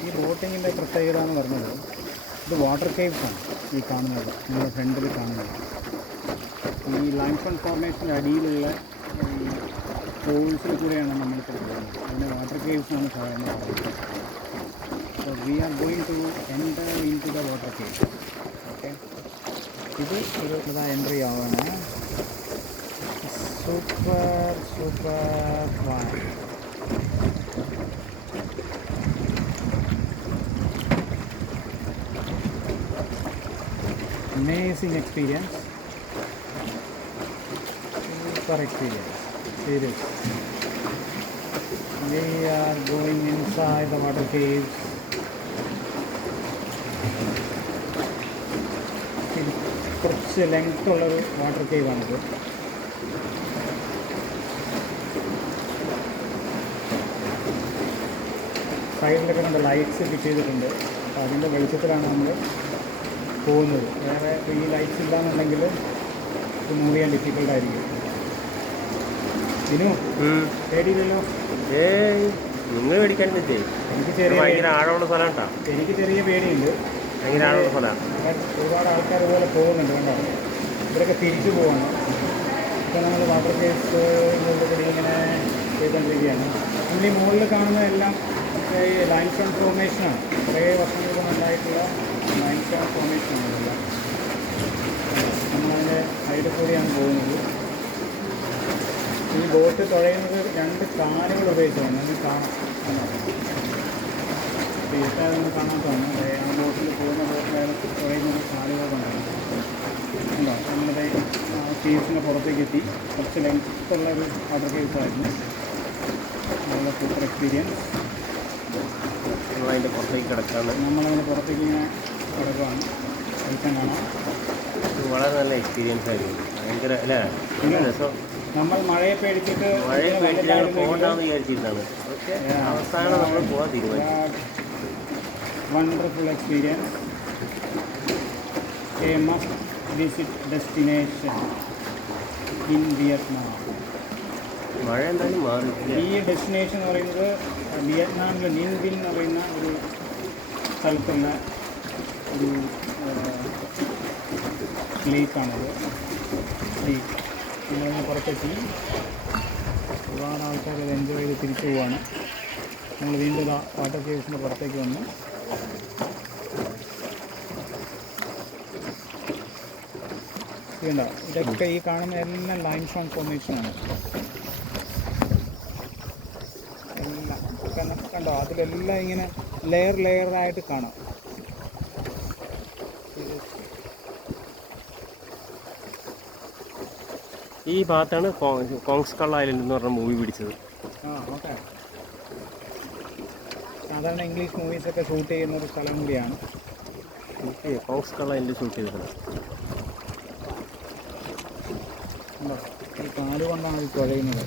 ഈ ബോട്ടിങ്ങിൻ്റെ പ്രത്യേകത എന്ന് പറഞ്ഞത് ഇത് വാട്ടർ കേവ്സ് ആണ്. ഈ കാണുന്നത് നമ്മുടെ ഫ്രണ്ടിൽ കാണുന്നത് ഈ ലൈംസ്റ്റോൺ ഫോർമേഷൻ്റെ അടിയിലുള്ള ഈ ഹോൾസിൽ കൂടെയാണ് നമ്മളിപ്പോൾ പോകുന്നത്. അതിനെ വാട്ടർ കേവ്സ് ആണ് സാധാരണ പറയുന്നത്. So we are going to enter into the water cave. Okay. ഇത് ഇതാ എൻട്രി ആവാണ്. Super fine. Amazing experience. Super experience. Serious. We are going inside the water caves. കുറച്ച് ലെങ്ത് ഉള്ളൊരു വാട്ടർ കേവാണിത്. സൈഡിലൊക്കെ നമ്മുടെ ലൈറ്റ്സ് ഫിറ്റ് ചെയ്തിട്ടുണ്ട്. അപ്പോൾ അതിൻ്റെ വെളിച്ചത്തിലാണ് നമ്മൾ പോകുന്നത്. വേറെ ഈ ലൈറ്റ്സ് ഇല്ലാന്നുണ്ടെങ്കിൽ ഇത് മൂവ് ചെയ്യാൻ ഡിഫിക്കൽട്ടായിരിക്കും. ഇതിനു പേടിയില്ലല്ലോ? നിങ്ങൾ പേടിക്കാൻ പറ്റേ? എനിക്ക് ചെറിയ ആഴമുള്ള സ്ഥലം കേട്ടോ. എനിക്ക് ചെറിയ പേടിയുണ്ട്. ഭയങ്കര ആഴമുള്ള സ്ഥലമാണ്. ഒരുപാട് ആൾക്കാർ ഇതുപോലെ പോകുന്നുണ്ട്. കണ്ടോ, ഇവരൊക്കെ തിരിച്ചു പോവാണ്. ഇപ്പോൾ നമ്മൾ വാട്ടർ കേവ്സ് കൂടി ഇങ്ങനെ ചെയ്തുകൊണ്ടിരിക്കുകയാണ്. നമ്മൾ ഈ മുകളിൽ കാണുന്നതെല്ലാം ഈ ലൈംസ്റ്റോൺ ഫോർമേഷനാണ്. കുറേ വർഷങ്ങൾക്ക് മുൻപായിട്ടുള്ള ലൈംസ്റ്റോൺ ഫോർമേഷനാണ് ഇതെല്ലാം. നമ്മളതിൻ്റെ സൈഡിൽ കൂടിയാണ് പോകുന്നത്. ഈ ബോട്ട് തുഴയുന്നത് 2 കാലുകൾ ഉപയോഗിച്ചാണ്. നമുക്ക് കാണാം. തീർച്ചയായും നമുക്ക് കാണാത്തതാണ്. ആ ബോട്ടിൽ പോകുന്ന ബോട്ടിൽ തുഴയുന്നത് കാലുകൾ കൊണ്ടാണ്. ഉണ്ടോ, നമ്മുടെ കേവ്സിൻ്റെ പുറത്തേക്ക് എത്തി. കുറച്ച് ലെങ്ത്തുള്ള ഒരു വാട്ടർ കേവ്സ് ആയിരുന്നു. നല്ല സൂപ്പർ എക്സ്പീരിയൻസ്. നമ്മളതിൻ്റെ പുറത്തേക്ക് കിടക്കാണ്. നമ്മളതിൻ്റെ പുറത്തേക്ക് ഇങ്ങനെ കിടക്കുകയാണ്. കഴിക്കാൻ കാണാം. വളരെ നല്ല എക്സ്പീരിയൻസ് ആയിരുന്നു. ഭയങ്കര അല്ലേ, രസം. നമ്മൾ മഴയെ പേടിച്ചിട്ട് പോകണ്ടെന്ന് വിചാരിച്ചിട്ടാണ്. പക്ഷേ അവസാനം നമ്മൾ പോകാൻ തീരുമാനിച്ചു. Wonderful experience. A must visit destination in Vietnam. മഴ എന്തായാലും മാറി. ഈ ഡെസ്റ്റിനേഷൻ എന്ന് പറയുന്നത് വിയറ്റ്നാമിലെ നിൻ വിൻ എന്ന് പറയുന്ന ഒരു സ്ഥലത്തുള്ള ഒരു ലേക്കാണത്. ലേക്ക് നമ്മളിങ്ങനെ പുറത്തെത്തി. ഒരുപാട് ആൾക്കാർ ഇത് എൻജോയ് ചെയ്ത് തിരിച്ചു പോവാണ്. നമ്മൾ വീണ്ടും വാട്ടർ കേവ്സിൻ്റെ പുറത്തേക്ക് വന്നു. ഇതുണ്ടോ, ഇതൊക്കെ ഈ കാണുന്ന എല്ലാം ലൈംസ്റ്റോൺ ഫോർമേഷനാണ്. എല്ലാം കണ്ടോ, അതിലെല്ലാം ഇങ്ങനെ ലെയറായിട്ട് കാണാം. ഈ ഭാഗത്താണ് കോങ്സ് കള്ള ഐലൻഡ് എന്ന് പറഞ്ഞ മൂവി പിടിച്ചത്. ഓക്കെ. സാധാരണ ഇംഗ്ലീഷ് മൂവീസൊക്കെ ഷൂട്ട് ചെയ്യുന്ന ഒരു സ്ഥലം കൂടിയാണ്. കോങ്സ് കള്ള ഐലൻഡ് ഷൂട്ട് ചെയ്തിട്ടുണ്ട്. ഈ കാലുകൊണ്ടാണ് ഇത് തുഴയുന്നത്.